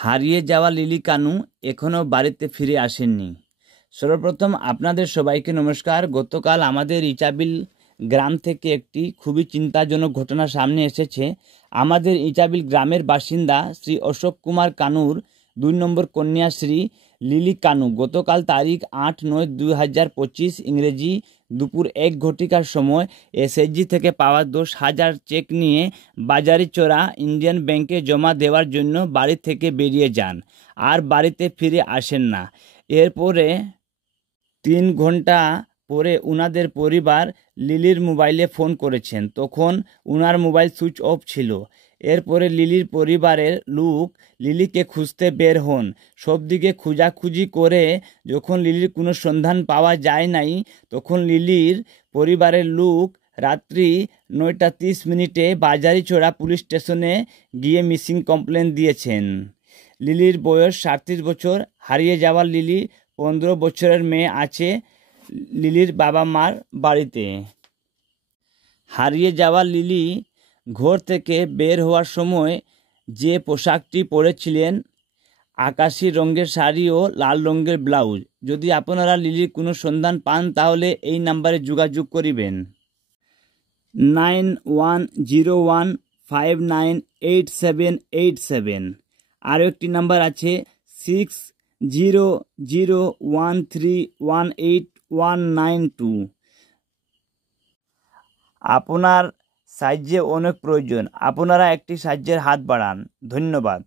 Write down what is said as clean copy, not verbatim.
হারিয়ে যাওয়া লিলি কানু এখনও বাড়িতে ফিরে আসেননি। সর্বপ্রথম আপনাদের সবাইকে নমস্কার। গতকাল আমাদের ইচাবিল গ্রাম থেকে একটি খুবই চিন্তাজনক ঘটনা সামনে এসেছে। আমাদের ইচাবিল গ্রামের বাসিন্দা শ্রী অশোক কুমার কানুর 2 নম্বর কন্যাশ্রী লিলি কানু গতকাল তারিখ 8/9/2025 ইংরেজি দুপুর 1 ঘটিকার সময় এসএসজি থেকে পাওয়া 10,000 চেক নিয়ে বাজারিচোরা ইন্ডিয়ান ব্যাংকে জমা দেওয়ার জন্য বাড়ি থেকে বেরিয়ে যান, আর বাড়িতে ফিরে আসেন না। এরপরে 3 ঘন্টা পরে উনাদের পরিবার লিলির মোবাইলে ফোন করেছেন, তখন উনার মোবাইল সুইচ অফ ছিল। এরপরে লিলির পরিবারের লোক লিলিকে খুঁজতে বের হন। সব দিকে খোঁজাখুঁজি করে যখন লিলির কোনো সন্ধান পাওয়া যায় নাই, তখন লিলির পরিবারের লোক রাত্রি 9:30 বাজারিচোরা পুলিশ স্টেশনে গিয়ে মিসিং কমপ্লেন দিয়েছেন। লিলির বয়স 37 বছর। হারিয়ে যাওয়া লিলি 15 বছরের মেয়ে আছে লিলির বাবা মার বাড়িতে। হারিয়ে যাওয়া লিলি ঘর থেকে বের হওয়ার সময় যে পোশাকটি পরেছিলেন, আকাশি রঙের শাড়ি ও লাল রঙের ব্লাউজ। যদি আপনারা লিলির কোনো সন্ধান পান তাহলে এই নাম্বারে যোগাযোগ করিবেন 9101598787। আরও একটি নাম্বার আছে 6001318192। আপনার সাহায্যে অনেক প্রয়োজন, আপনারা একটি সাহায্যের হাত বাড়ান। ধন্যবাদ।